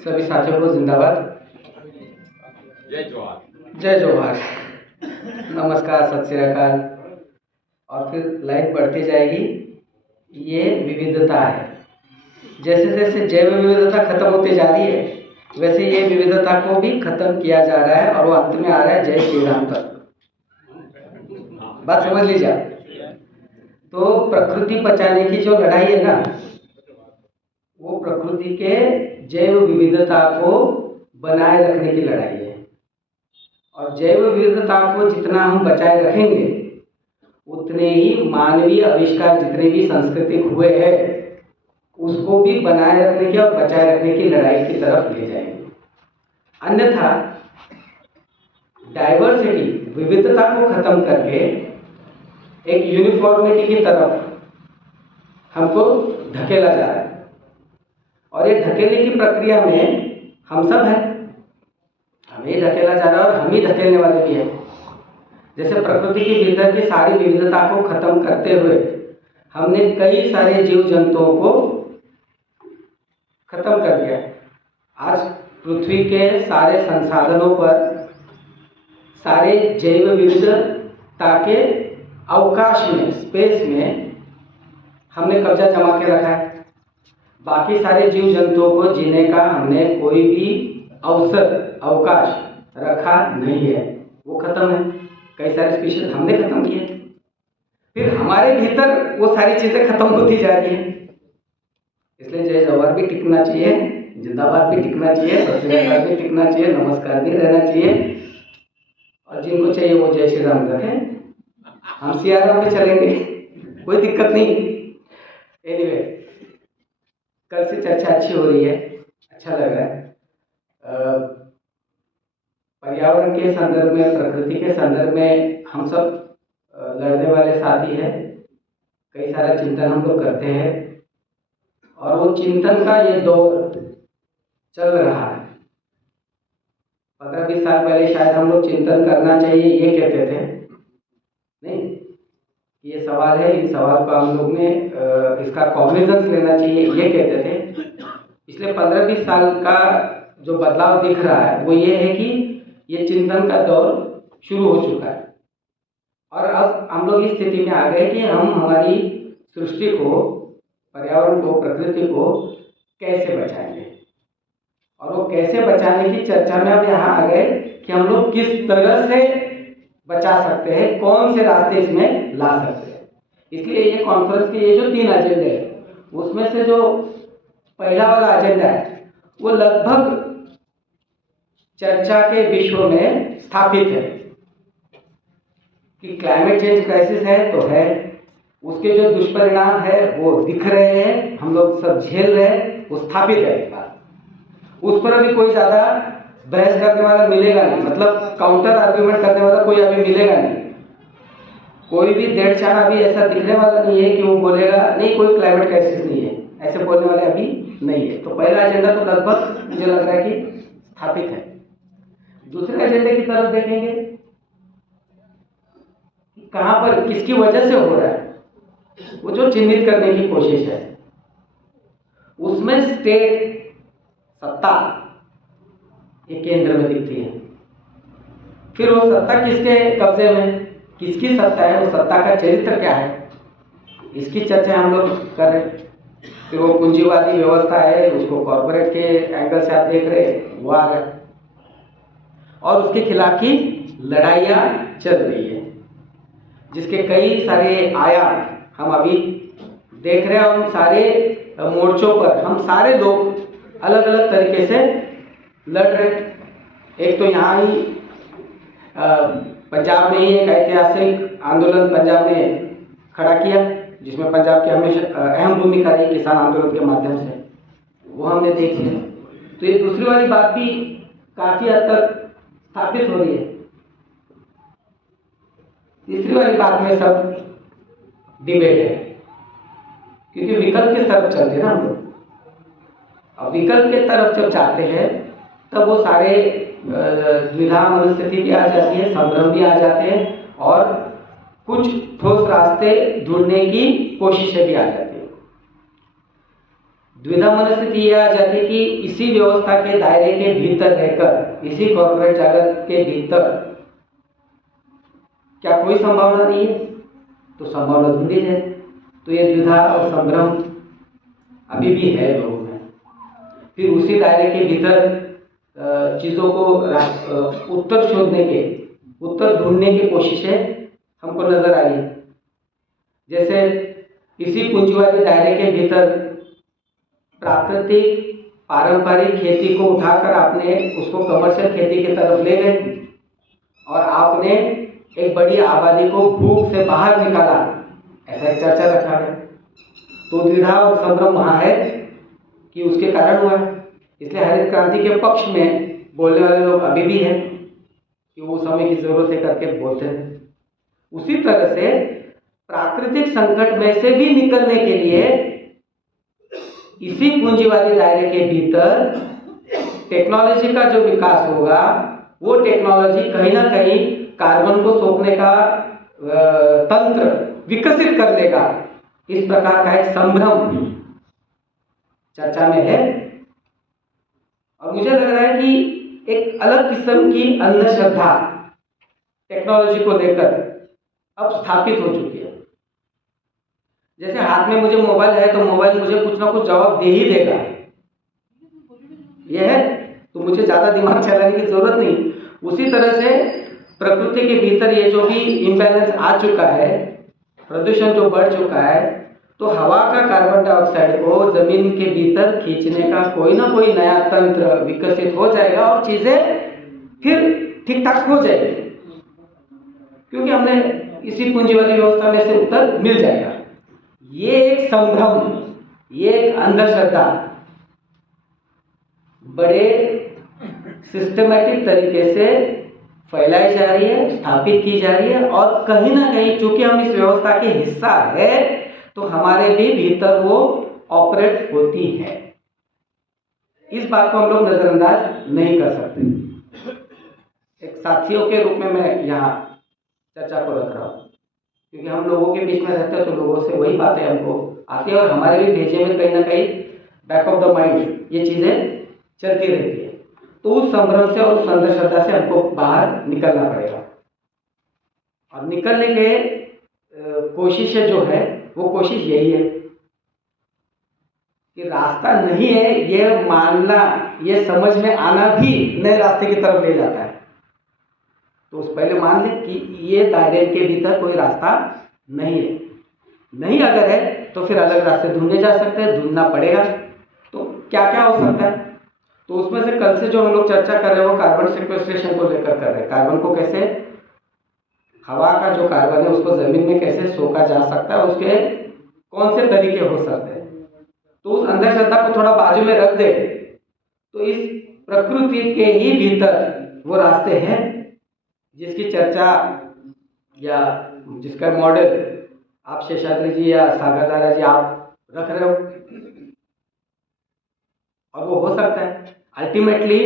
सभी साथियों को जिंदाबाद। जय जोहार। जय जोहार। नमस्कार, सत श्री अकाल। और फिर लाइन बढ़ती जाएगी। ये विविधता है। जैसे जैसे जैव विविधता खत्म होती जा रही है, वैसे ये विविधता को भी खत्म किया जा रहा है और वो अंत में आ रहा है जय श्री राम तक। बात समझ लीजिए। तो प्रकृति बचाने की जो लड़ाई है ना, वो प्रकृति के जैव विविधता को बनाए रखने की लड़ाई है। और जैव विविधता को जितना हम बचाए रखेंगे, उतने ही मानवीय आविष्कार जितने भी सांस्कृतिक हुए हैं, उसको भी बनाए रखने की और बचाए रखने की लड़ाई की तरफ ले जाएंगे। अन्यथा डाइवर्सिटी, विविधता को खत्म करके एक यूनिफॉर्मिटी की तरफ हमको धकेला जा रहा है। और ये धकेलने की प्रक्रिया में हम सब हैं, हमें ही धकेला जा रहा है और हम ही धकेलने वाले भी हैं। जैसे प्रकृति के भीतर की सारी विविधता को खत्म करते हुए हमने कई सारे जीव जंतुओं को खत्म कर दिया है। आज पृथ्वी के सारे संसाधनों पर, सारे जैव विविधता के अवकाश में, स्पेस में हमने कब्जा जमा के रखा है। बाकी सारे जीव जंतुओं को जीने का हमने कोई भी अवसर, अवकाश रखा नहीं है, वो खत्म है। कई सारे स्पीशीज हमने खत्म किए, फिर हमारे भीतर वो सारी चीजें खत्म होती जा रही है। इसलिए जय जोहार भी टिकना चाहिए, जिंदाबाद भी टिकना चाहिए, सत श्री अकाल भी टिकना चाहिए, नमस्कार भी रहना चाहिए। और जिनको चाहिए वो जय श्री राम रखें, हम सियाराम पे चलेंगे, कोई दिक्कत नहीं। एनीवे, कल से चर्चा अच्छी हो रही है, अच्छा लग रहा है। पर्यावरण के संदर्भ में, प्रकृति के संदर्भ में हम सब लड़ने वाले साथी हैं। कई सारा चिंतन हम लोग करते हैं और वो चिंतन का ये दौर चल रहा है। 15-20 साल पहले शायद हम लोग चिंतन करना चाहिए ये कहते थे, नहीं, ये सवाल है, इस सवाल को हम लोग ने इसका कॉग्निजेंस लेना चाहिए ये कहते थे। पिछले 15-20 साल का जो बदलाव दिख रहा है वो ये है कि ये चिंतन का दौर शुरू हो चुका है। और अब हम लोग इस स्थिति में आ गए कि हम हमारी सृष्टि को, पर्यावरण को, प्रकृति को कैसे बचाएंगे। और वो कैसे बचाने की चर्चा में अब यहाँ आ गए कि हम लोग किस तरह से बचा सकते हैं, कौन से रास्ते इसमें ला सकते हैं। इसलिए ये कॉन्फ्रेंस के ये जो 3 एजेंडे हैं, उसमें से जो पहला वाला एजेंडा है वो लगभग चर्चा के विश्व में स्थापित है कि क्लाइमेट चेंज क्राइसिस है तो है, उसके जो दुष्परिणाम है वो दिख रहे हैं, हम लोग सब झेल रहे हैं, वो स्थापित है। इस बात उस पर अभी कोई ज्यादा बहस करने वाला मिलेगा नहीं, मतलब काउंटर आर्ग्यूमेंट करने वाला कोई अभी मिलेगा नहीं। कोई भी डेढ़ चाना अभी ऐसा दिखने वाला नहीं है कि वो बोलेगा नहीं कोई क्लाइमेट क्राइसिस नहीं है, ऐसे बोलने वाले अभी नहीं है। तो पहला एजेंडा तो लगभग मुझे लग रहा है कि स्थापित है। दूसरे एजेंडे की तरफ देखेंगे कि कहां पर, किसकी वजह से हो रहा है, वो जो चिन्हित करने की कोशिश है। उसमें स्टेट सत्ता ये केंद्र में दिखती है। फिर वो सत्ता किसके कब्जे में, किसकी सत्ता है, वो सत्ता का चरित्र क्या है, इसकी चर्चा हम लोग कर रहे हैं। फिर वो पूंजीवादी व्यवस्था है, उसको कॉर्पोरेट के एंगल से आप देख रहे हैं, वो आ गए और उसके खिलाफ की लड़ाइयाँ चल रही है, जिसके कई सारे आयाम हम अभी देख रहे हैं। और उन सारे मोर्चों पर हम सारे लोग अलग अलग तरीके से लड़ रहे हैं। एक तो यहाँ ही पंजाब में ही एक ऐतिहासिक आंदोलन पंजाब ने खड़ा किया, जिसमें पंजाब की हमेशा अहम भूमिका रही किसान आंदोलन के माध्यम से, वो हमने देख लिया। तो ये दूसरी वाली बात भी काफी हद तक स्थापित हो रही है। तीसरी वाली बात में सब डिबेट है, क्योंकि विकल्प की तरफ चलते हैं ना हम लोग। अब विकल्प के तरफ जब जाते हैं तब वो सारे द्विधा मनस्थिति भी आ जाती है, संभ्रम भी आ जाते हैं और कुछ ठोस रास्ते ढूंढने की कोशिशें भी आ जाती है। द्विधा मनस्थिति ये आ जाती कि इसी व्यवस्था के दायरे के भीतर रहकर, इसी कॉर्पोरेट जगत के भीतर क्या कोई संभावना नहीं है? तो संभावना ढूंढी जाए। तो ये द्विधा और संभ्रम अभी भी है लोगों में। फिर उसी दायरे के भीतर चीज़ों को उत्तर शोधने के, उत्तर ढूंढने की कोशिशें हमको नजर आ रही। जैसे इसी पूंजीवादी दायरे के भीतर प्राकृतिक पारंपरिक खेती को उठाकर आपने उसको कमर्शियल खेती की तरफ ले गए और आपने एक बड़ी आबादी को भूख से बाहर निकाला, ऐसा एक चर्चा रखा है। तो द्विधा और संभ्रम वहाँ है कि उसके कारण हुआ है। इसलिए हरित क्रांति के पक्ष में बोलने वाले लोग अभी भी हैं कि वो समय की जरूरत है करके बोलते हैं। उसी तरह से प्राकृतिक संकट में से भी निकलने के लिए इसी पूंजीवादी दायरे के भीतर टेक्नोलॉजी का जो विकास होगा, वो टेक्नोलॉजी कहीं ना कहीं कार्बन को सोखने का तंत्र विकसित कर लेगा। इस प्रकार का एक संभ्रम चर्चा में है और मुझे लग रहा है कि एक अलग किस्म की अंधश्रद्धा टेक्नोलॉजी को लेकर अब स्थापित हो चुकी है। जैसे हाथ में मुझे मोबाइल है तो मोबाइल मुझे कुछ ना कुछ जवाब दे ही देगा, यह है, तो मुझे ज़्यादा दिमाग चलाने की जरूरत नहीं। उसी तरह से प्रकृति के भीतर ये जो भी इम्बैलेंस आ चुका है, प्रदूषण जो बढ़ चुका है, तो हवा का कार्बन डाइऑक्साइड को जमीन के भीतर खींचने का कोई ना कोई नया तंत्र विकसित हो जाएगा और चीजें फिर ठीक ठाक हो जाएगी, क्योंकि हमने इसी पूंजीवादी व्यवस्था में से उत्तर मिल जाएगा। ये एक संभ्रम, ये एक अंधश्रद्धा बड़े सिस्टमैटिक तरीके से फैलाई जा रही है, स्थापित की जा रही है और कहीं ना कहीं चूंकि हम इस व्यवस्था के हिस्सा है तो हमारे भी भीतर वो ऑपरेट होती है। इस बात को हम लोग नजरअंदाज नहीं कर सकते। एक साथियों के रूप में मैं यहाँ चर्चा को रख रहा हूँ, क्योंकि हम लोगों के बीच में रहते हैं तो लोगों से वही बातें हमको आती है और हमारे भी भेजे में कहीं ना कहीं बैक ऑफ द माइंड ये चीज़ें चलती रहती है। तो उस संभ्रम से और उस अंधश्रद्धा से हमको बाहर निकलना पड़ेगा और निकलने के कोशिश जो है वो कोशिश यही है कि रास्ता नहीं है ये मानना, ये समझ में आना भी नए रास्ते की तरफ ले जाता है। तो उस पहले मान ले कि ये दायरे के भीतर कोई रास्ता नहीं है, नहीं अगर है तो फिर अलग रास्ते ढूंढे जा सकते हैं, ढूंढना पड़ेगा। तो क्या क्या हो सकता है? तो उसमें से कल से जो हम लोग चर्चा कर रहे हैं वो कार्बन सिक्वेस्ट्रेशन को लेकर कर रहे हैं। कार्बन को कैसे, हवा का जो कार्बन है उसको जमीन में कैसे सोखा जा सकता है, उसके कौन से तरीके हो सकते हैं। तो उस अंधश्रद्धा को थोड़ा बाजू में रख दे तो इस प्रकृति के ही भीतर वो रास्ते हैं जिसकी चर्चा या जिसका मॉडल आप शेषाद्री जी या सागरदारा जी आप रख रहे हो, और वो हो सकता है अल्टीमेटली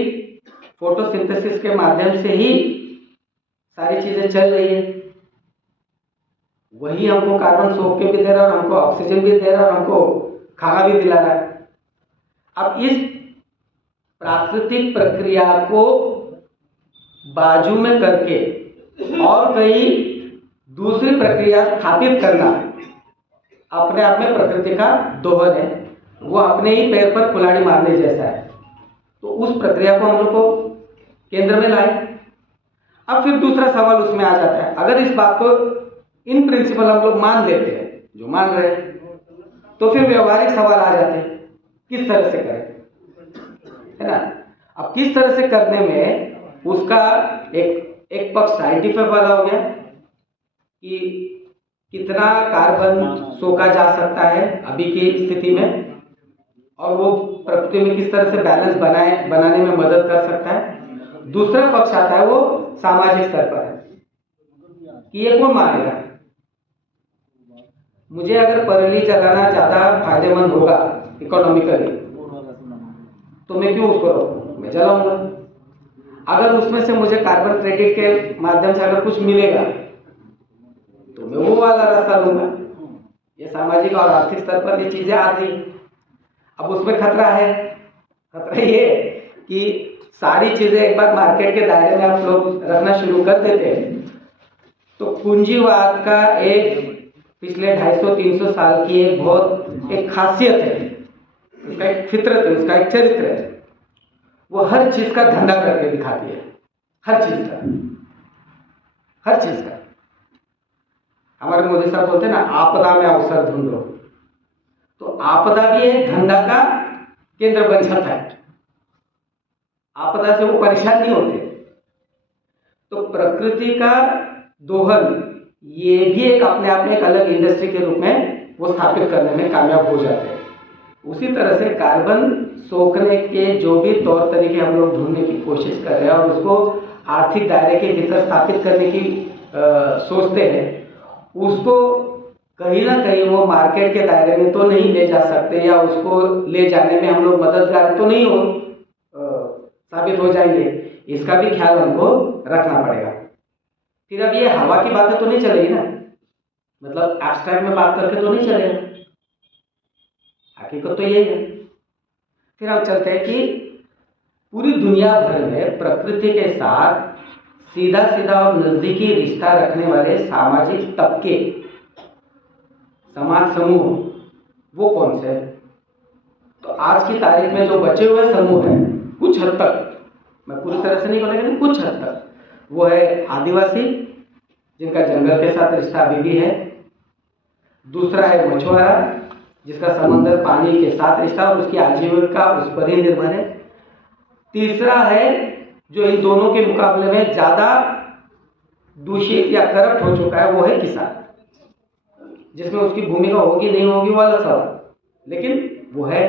फोटोसिंथेसिस के माध्यम से ही सारी चीजें चल रही है। वही हमको कार्बन सोख के भी दे रहा है और हमको ऑक्सीजन भी दे रहा है और हमको खाना भी दिला रहा है। अब इस प्राकृतिक प्रक्रिया को बाजू में करके और कई दूसरी प्रक्रिया स्थापित करना अपने आप में प्रकृति का दोहन है, वो अपने ही पैर पर कुल्हाड़ी मारने जैसा है। तो उस प्रक्रिया को हम लोग को केंद्र में लाए। अब फिर दूसरा सवाल उसमें आ जाता है, अगर इस बात को इन प्रिंसिपल हम लोग मान लेते हैं जो मान रहे हैं, तो फिर व्यवहारिक सवाल आ जाते हैं किस तरह से करें, है ना। अब किस तरह से करने में उसका एक पक्ष साइंटिफिक वाला हो गया कि कितना कार्बन सोखा जा सकता है अभी की स्थिति में और वो प्रकृति में किस तरह से बैलेंस बनाने में मदद कर सकता है। दूसरा पक्ष आता है वो सामाजिक स्तर पर है कि ये कौन मानेगा, मुझे अगर पराली जलाना ज्यादा फायदेमंद होगा इकोनॉमिकली तो मैं क्यों उसको रोकूं, मैं जलाऊंगा। अगर उसमें से मुझे कार्बन क्रेडिट के माध्यम से अगर कुछ मिलेगा तो मैं वो वाला रास्ता लूंगा। ये सामाजिक और आर्थिक स्तर पर ये चीजें आती। अब उसमें खतरा है। खतरा ये कि सारी चीज़ें एक बार मार्केट के दायरे में आप लोग रखना शुरू कर देते हैं तो पूंजीवाद का एक पिछले 250-300 साल की एक बहुत एक खासियत है, उसका एक फितरत है, उसका एक चरित्र है। वो हर चीज़ का धंधा करके दिखाती है, हर चीज़ का, हर चीज़ का। हमारे मोदी साहब बोलते हैं ना, आपदा में अवसर ढूंढो, तो आपदा भी एक धंधा का केंद्र बन जाता है। आपदा से वो परेशान नहीं होते। तो प्रकृति का दोहन ये भी एक अपने आप में एक अलग इंडस्ट्री के रूप में वो स्थापित करने में कामयाब हो जाते हैं। उसी तरह से कार्बन सोखने के जो भी तौर तरीके हम लोग ढूंढने की कोशिश कर रहे हैं और उसको आर्थिक दायरे के भीतर स्थापित करने की सोचते हैं, उसको कहीं ना कहीं वो मार्केट के दायरे में तो नहीं ले जा सकते, या उसको ले जाने में हम लोग मददगार तो नहीं साबित हो जाएंगे। इसका भी ख्याल हमको रखना पड़ेगा। फिर अब ये हवा की बातें तो नहीं चलेगी ना, मतलब एब्स्ट्रैक्ट में बात करके तो नहीं चलेगा, हकीकत तो यही है। फिर हम चलते हैं कि पूरी दुनिया भर में प्रकृति के साथ सीधा सीधा और नजदीकी रिश्ता रखने वाले सामाजिक तबके, समाज समूह, वो कौन से हैं? तो आज की तारीख में जो बचे हुए समूह हैं, कुछ हद तक, मैं पूरी तरह से नहीं कहूँगा लेकिन कुछ हद तक, वो है आदिवासी, जिनका जंगल के साथ रिश्ता अभी भी है। दूसरा है मछुआरा, जिसका समंदर पानी के साथ रिश्ता और उसकी आजीविका उस पर ही निर्भर है। तीसरा है जो इन दोनों के मुकाबले में ज्यादा दूषित या करप्ट हो चुका है, वो है किसान, जिसमें उसकी भूमिका होगी नहीं होगी वो अलग सवाल, लेकिन वो है।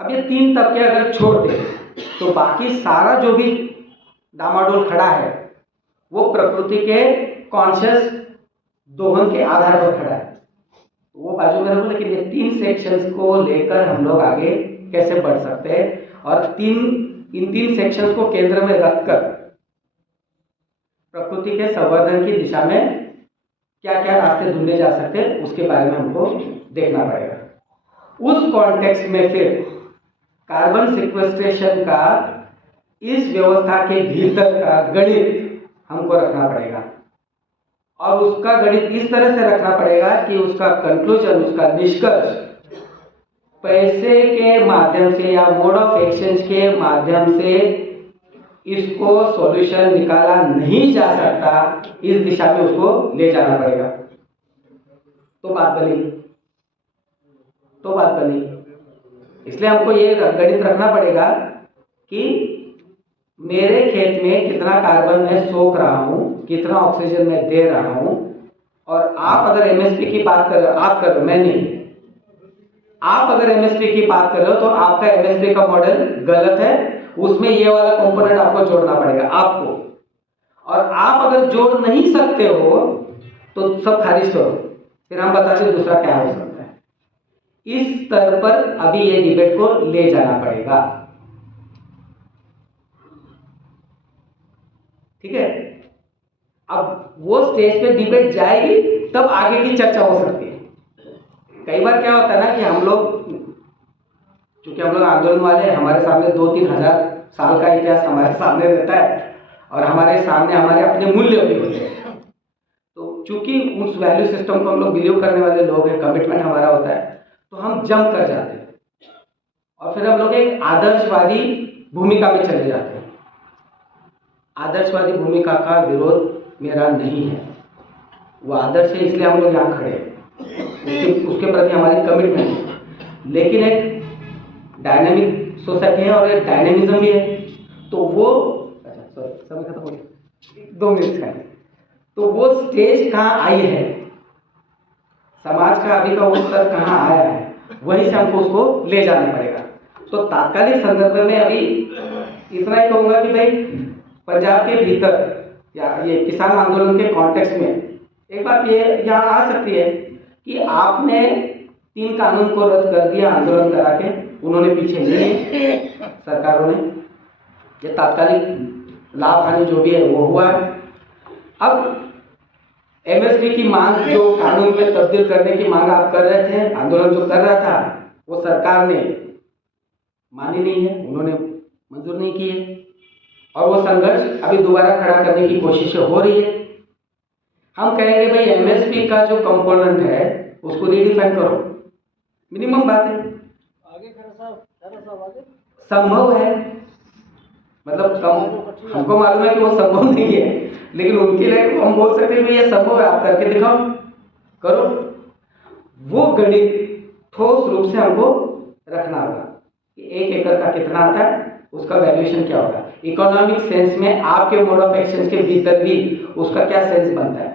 अब ये तीन तबके अगर छोड़ दें तो बाकी सारा जो भी डामाडोल खड़ा है वो प्रकृति के कॉन्शियस दोहन के आधार पर खड़ा है, वो बाजू में रखो। लेकिन ये तीन सेक्शंस को लेकर हम लोग आगे कैसे बढ़ सकते हैं और इन तीन सेक्शंस को केंद्र में रखकर प्रकृति के संवर्धन की दिशा में क्या क्या रास्ते ढूंढे जा सकते हैं, उसके बारे में हमको देखना पड़ेगा। उस कॉन्टेक्स्ट में फिर कार्बन सिक्वेस्ट्रेशन का इस व्यवस्था के भीतर का गणित हमको रखना पड़ेगा, और उसका गणित इस तरह से रखना पड़ेगा कि उसका कंक्लूजन, उसका निष्कर्ष पैसे के माध्यम से या मोड ऑफ एक्सचेंज के माध्यम से इसको सॉल्यूशन निकाला नहीं जा सकता, इस दिशा में उसको ले जाना पड़ेगा। तो बात बनी। इसलिए हमको ये गणित रखना पड़ेगा कि मेरे खेत में कितना कार्बन मैं सोख रहा हूं, कितना ऑक्सीजन मैं दे रहा हूं, और आप अगर एमएसपी की बात कर रहे हो, आप कर रहे हो, मैं नहीं, आप अगर एमएसपी की बात कर रहे हो तो आपका एमएसपी का मॉडल गलत है, उसमें ये वाला कंपोनेंट आपको जोड़ना पड़ेगा आपको। और आप अगर जोड़ नहीं सकते हो तो सब खारिज करो, फिर हम बताते हैं दूसरा क्या हो सकता है। इस स्तर पर अभी ये डिबेट को ले जाना पड़ेगा, ठीक है। अब वो स्टेज पे डिबेट जाएगी तब आगे की चर्चा हो सकती है। कई बार क्या होता है ना कि हम लोग, चूंकि हम लोग आंदोलन वाले हैं, हमारे सामने 2-3 हजार साल का इतिहास हमारे सामने रहता है और हमारे सामने हमारे अपने मूल्य भी होते हैं। तो चूंकि उस वैल्यू सिस्टम को हम लोग बिलीव करने वाले लोग हैं, कमिटमेंट हमारा होता है, तो हम जंप कर जाते हैं और फिर हम लोग एक आदर्शवादी भूमिका में चले जाते हैं। आदर्शवादी भूमिका का विरोध मेरा नहीं है, वो आदर्श है इसलिए हम लोग यहाँ खड़े हैं, उसके प्रति हमारी कमिटमेंट है। लेकिन एक डायनामिक सोसाइटी है और एक डायनेमिज्म भी है, तो वो समय खत्म हो गया, 2 मिनट का। तो वो स्टेज कहाँ आई है, समाज का अभी का वो स्तर कहाँ आया है, वहीं से हमको उसको ले जाना पड़ेगा। तो तात्कालिक संदर्भ में अभी इतना ही कहूँगा कि भाई पंजाब के भीतर या ये किसान आंदोलन के कॉन्टेक्स्ट में एक बात ये यहाँ आ सकती है कि आपने 3 कानून को रद्द कर दिया आंदोलन करा के, उन्होंने पीछे लिए सरकारों ने, ये तात्कालिक लाभ हानि जो भी है वो हुआ है। अब एमएसपी की मांग जो कानून में तब्दील करने की मांग आप कर रहे थे, आंदोलन जो कर रहा था, वो सरकार ने मानी नहीं है, उन्होंने मंजूर नहीं की है, और वो संघर्ष अभी दोबारा खड़ा करने की कोशिश हो रही है। हम कहेंगे भाई एमएसपी का जो कंपोनेंट है उसको रीडिफाइन करो, मिनिमम बात है, संभव है, मतलब कम हमको मालूम है कि वो संभव नहीं है, लेकिन उनके लिए हम बोल सकते हैं कि ये संभव है, आप करके दिखाओ, करो। वो गणित ठोस रूप से हमको रखना होगा कि 1 एकड़ का कितना आता है, उसका वैल्यूएशन क्या होगा, इकोनॉमिक सेंस में आपके मोड ऑफ एक्शन के भीतर भी उसका क्या सेंस बनता है।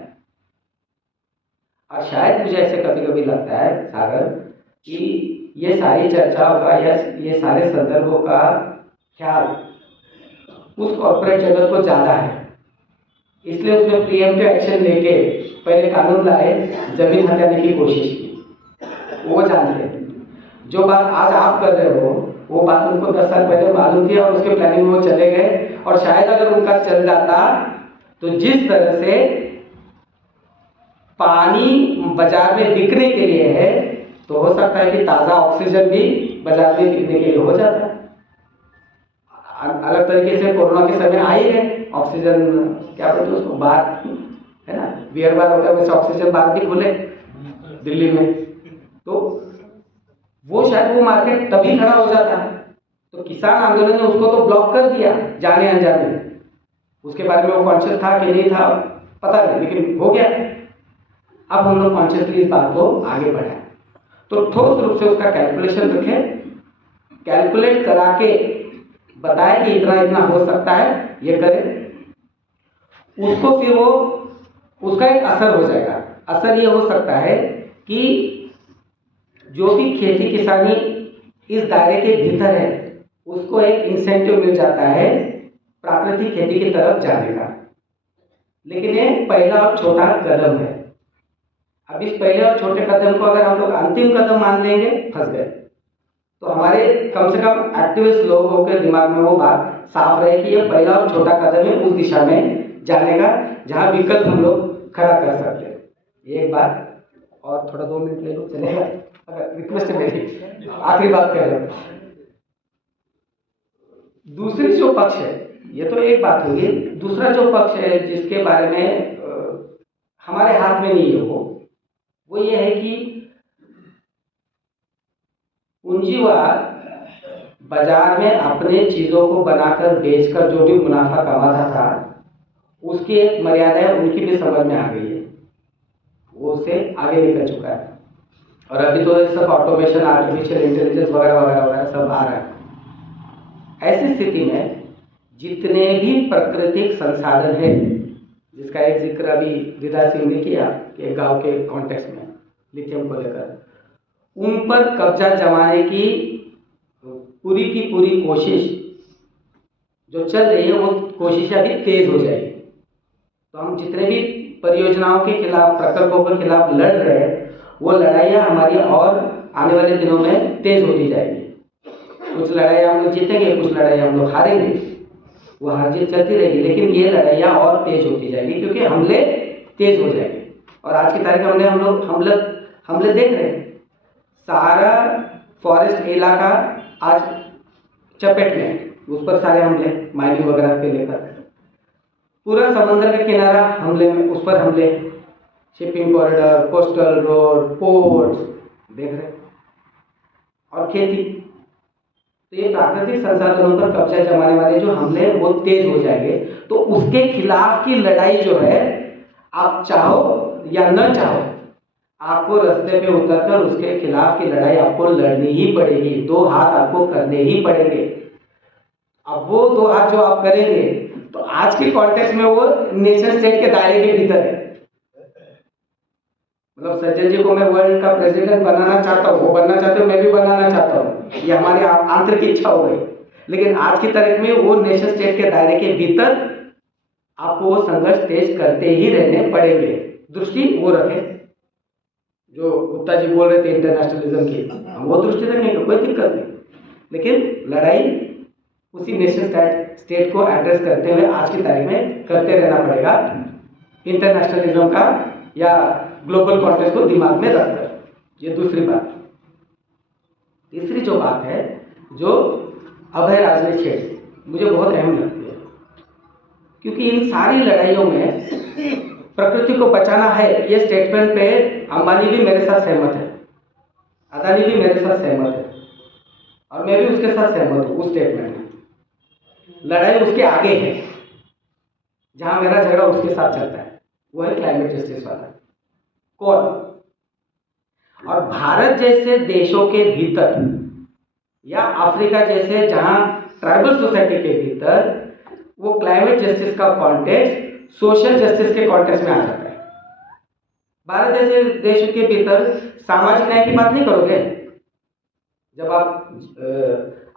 और शायद मुझे ऐसे कभी कभी लगता है सागर कि ये सारी चर्चाओं का या ये सारे संदर्भों का ख्याल उस कॉर्पोरेट जगत को ज़्यादा है, इसलिए उसने प्रीएम्प्टिव एक्शन लेके पहले कानून लाए, जमीन हटाने की कोशिश की। वो जानते हैं जो बात आज आप कर रहे हो वो बात उनको 10 साल पहले मालूम थी और उसके प्लानिंग में वो चले गए। और शायद अगर उनका चल जाता तो जिस तरह से पानी बाजार में बिकने के लिए है, तो हो सकता है कि ताज़ा ऑक्सीजन भी बाजार में बिकने के लिए हो जाता। अलग तरीके से कोरोना के समय आ ही गए, ऑक्सीजन क्या बोलते हैं उसको, बार है ना, बियर बार होता है, वैसे ऑक्सीजन बार भी खुले दिल्ली में, तो वो शायद वो मार्केट तभी खड़ा हो जाता है। तो किसान आंदोलन ने उसको तो ब्लॉक कर दिया जाने अनजाने, उसके बारे में वो कॉन्शियस था कि नहीं था पता नहीं, लेकिन हो गया। अब हम लोग कॉन्शियसली इस बात को आगे बढ़ाएं, तो ठोस रूप से उसका कैलकुलेशन रखें, कैलकुलेट करा के बताए कि इतना इतना हो सकता है, ये करें, उसको फिर वो उसका एक असर हो जाएगा। असर ये हो सकता है कि जो भी खेती किसानी इस दायरे के भीतर है उसको एक इंसेंटिव मिल जाता है प्राकृतिक खेती की तरफ जाने का। लेकिन ये पहला और छोटा कदम है। अब इस पहले और छोटे कदम को अगर हम लोग अंतिम कदम मान लेंगे, फंस गए। तो हमारे कम से कम एक्टिविस्ट लोगों के दिमाग में वो बात साफ रहे कि ये पहला और छोटा कदम है उस दिशा में जाने का जहाँ विकल्प हम लोग खड़ा कर सकते हैं। एक बात और थोड़ा 2 मिनट ले लो, चलेगा? अगर रिक्वेस्ट है मेरी, आखिरी बात कर रहा हूँ। दूसरी जो पक्ष है, ये तो एक बात होगी, दूसरा जो पक्ष है जिसके बारे में हमारे हाथ में नहीं है, वो ये है कि पूंजीवाद बाजार में अपने चीजों को बनाकर बेचकर जो भी मुनाफा कमाता था उसकी एक मर्यादा है, उनकी भी समझ में आ गई है, वो उससे आगे निकल चुका है। और अभी तो सब ऑटोमेशन, आर्टिफिशियल इंटेलिजेंस वगैरह वगैरह वगैरह सब आ रहा है। ऐसी स्थिति में जितने भी प्राकृतिक संसाधन है, जिसका एक जिक्र अभी रिदा सिंह ने किया कि गांव के कॉन्टेक्स्ट में लिथियम को लेकर, उन पर कब्जा जमाने की पूरी की पूरी कोशिश जो चल रही है, वो कोशिश अभी तेज हो जाएगी। तो हम जितने भी परियोजनाओं के खिलाफ, प्रकल्पों के खिलाफ लड़ रहे हैं, वो लड़ाइयाँ हमारी और आने वाले दिनों में तेज होती जाएगी। कुछ लड़ाइयाँ हम लोग जीतेंगे, कुछ लड़ाइयाँ हम लोग हारेंगे, वो हार जीत चलती रहेगी, लेकिन ये लड़ाइयाँ और तेज होती जाएगी क्योंकि हमले तेज हो जाएंगे। और आज की तारीख में हमले देख रहे हैं, सारा फॉरेस्ट इलाका आज चपेट में, उस पर सारे हमले, माइनिंग वगैरह के लेकर, पूरा समंदर का किनारा हमले में, उस पर हमले, shipping corridor, coastal road, ports देख रहे हैं, और खेती। तो ये प्राकृतिक संसाधनों पर कब्जा जमाने वाले जो हमले वो तेज हो जाएंगे। तो उसके खिलाफ की लड़ाई जो है, आप चाहो या न चाहो, आपको रास्ते पे उतरकर उसके खिलाफ की लड़ाई आपको लड़नी ही पड़ेगी, 2 हाथ आपको करने ही पड़ेंगे। अब वो 2 हाथ जो आप करेंगे, तो आज के कॉन्टेक्स्ट में वो नेशन स्टेट के दायरे के भीतर है। मतलब सज्जन जी को मैं वर्ल्ड का प्रेसिडेंट बनाना चाहता हूँ, वो बनना चाहते हो, मैं भी बनाना चाहता हूँ, ये हमारी आंतरिक इच्छा हो गई। लेकिन आज की तारीख में वो नेशन स्टेट के दायरे के भीतर आपको वो संघर्ष तेज करते ही रहने पड़ेंगे। दृष्टि वो रखें जो गुप्ता जी बोल रहे थे इंटरनेशनलिज्म की, हम वो दृष्टि रखेंगे, कोई दिक्कत नहीं। लेकिन लड़ाई उसी नेशन स्टेट को एड्रेस करते हुए आज की तारीख में करते रहना पड़ेगा, इंटरनेशनलिज्म का या ग्लोबल कॉन्टेक्स्ट को दिमाग में रखकर। ये दूसरी बात। तीसरी जो बात है, जो अभय राज ने छेड़ी, मुझे बहुत अहम लगती है, क्योंकि इन सारी लड़ाइयों में प्रकृति को बचाना है, ये स्टेटमेंट पे अंबानी भी मेरे साथ सहमत है, अदानी भी मेरे साथ सहमत है, और मैं भी उसके साथ सहमत हूँ उस स्टेटमेंट में। लड़ाई उसके आगे है, जहां मेरा झगड़ा उसके साथ चलता है, वो है क्लाइमेट जस्टिस वाला। कौन? और भारत जैसे देशों के भीतर या अफ्रीका जैसे जहां ट्राइबल सोसाइटी के भीतर वो क्लाइमेट जस्टिस का कॉन्टेक्स्ट सोशल जस्टिस के कॉन्टेक्स्ट में आ जाता है। भारत जैसे देश के भीतर सामाजिक न्याय की बात नहीं करोगे। जब आप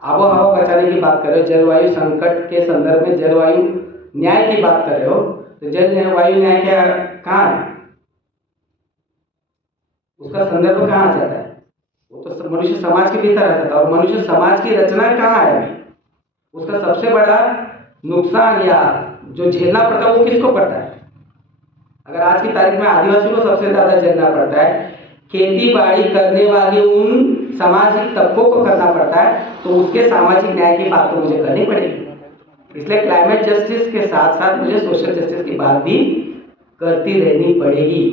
आबो हवा बचाने की बात कर रहे हो, जलवायु संकट के संदर्भ में जलवायु न्याय की बात कर रहे हो, तो जलवायु न्याय क्या कहाँ है? उसका संदर्भ कहाँ आ जाता है? वो तो मनुष्य समाज के भीतर आ जाता है, और मनुष्य समाज की रचना कहाँ है अभी? उसका सबसे बड़ा नुकसान या जो झेलना पड़ता है वो किसको पड़ता है? अगर आज की तारीख में आदिवासियों को सबसे ज्यादा झेलना पड़ता है, खेती बाड़ी करने वाले उन सामाजिक तबकों को करना पड़ता है, तो उसके सामाजिक न्याय की बात तो मुझे करनी पड़ेगी। इसलिए क्लाइमेट जस्टिस के साथ साथ मुझे सोशल जस्टिस की बात भी करती रहनी पड़ेगी।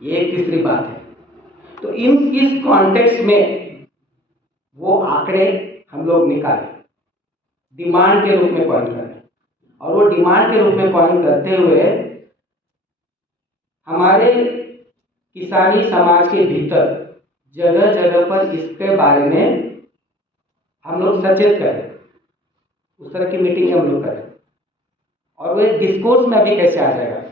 ये एक तीसरी बात है। तो इस कॉन्टेक्स्ट में वो आंकड़े हम लोग निकालें, डिमांड के रूप में कॉइन करें, और वो डिमांड के रूप में कॉइन करते हुए हमारे किसानी समाज के भीतर जगह जगह पर इसके बारे में हम लोग सचेत करें, उस तरह की मीटिंग हम लोग करें, और वो एक डिस्कोर्स में अभी कैसे आ जाएगा।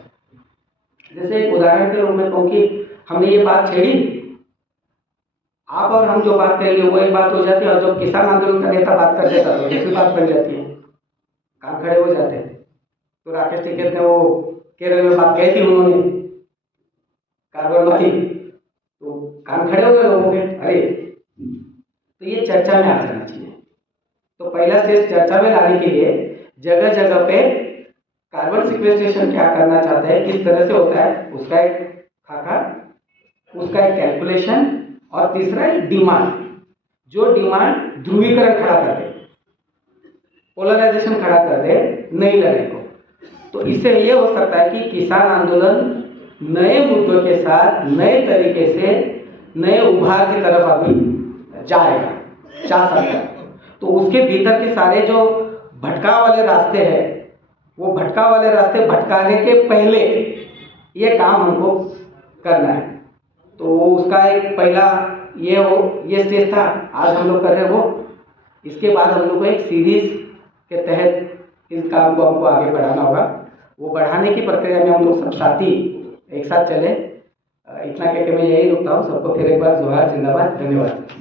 जैसे एक उदाहरण के रूप में कहूँ कि हमने ये बात छेड़ी, आप और हम जो बात करेंगे वो एक बात हो जाती है, और जो किसान आंदोलन का नेता बात कर देता तो दूसरी बात बन जाती है, काम खड़े हो जाते हैं। तो राकेश टिकैत ने वो केरल में बात कही थी, उन्होंने कार्बन वाली, तो कान खड़े हो गए लोगों के, अरे। तो ये चर्चा में आ जाना चाहिए। तो पहला स्टेज चर्चा में लाने के लिए जगह जगह पे कार्बन सिक्वेस्ट्रेशन क्या करना चाहते हैं, किस तरह से होता है, उसका एक खाका, उसका एक कैलकुलेशन, और तीसरा एक डिमांड, जो डिमांड ध्रुवीकरण खड़ा कर दे, पोलराइजेशन खड़ा कर दे नई लड़ाई को। तो इससे ये हो सकता है कि किसान आंदोलन नए मुद्दों के साथ नए तरीके से नए उभार की तरफ अभी जाएगा, जा सकता है। तो उसके भीतर के सारे जो भटकाव वाले रास्ते हैं, वो भटकाव वाले रास्ते भटकाने के पहले ये काम हमको करना है। तो उसका एक पहला ये स्टेज था, आज हम लोग कर रहे हैं वो। इसके बाद हम लोग को एक सीरीज के तहत इस काम को हमको आगे बढ़ाना होगा। वो बढ़ाने की प्रक्रिया में हम लोग सब साथी एक साथ चले। इतना कहकर मैं यही रुकता हूँ। सबको फिर एक बार जोहार, जिंदाबाद, धन्यवाद।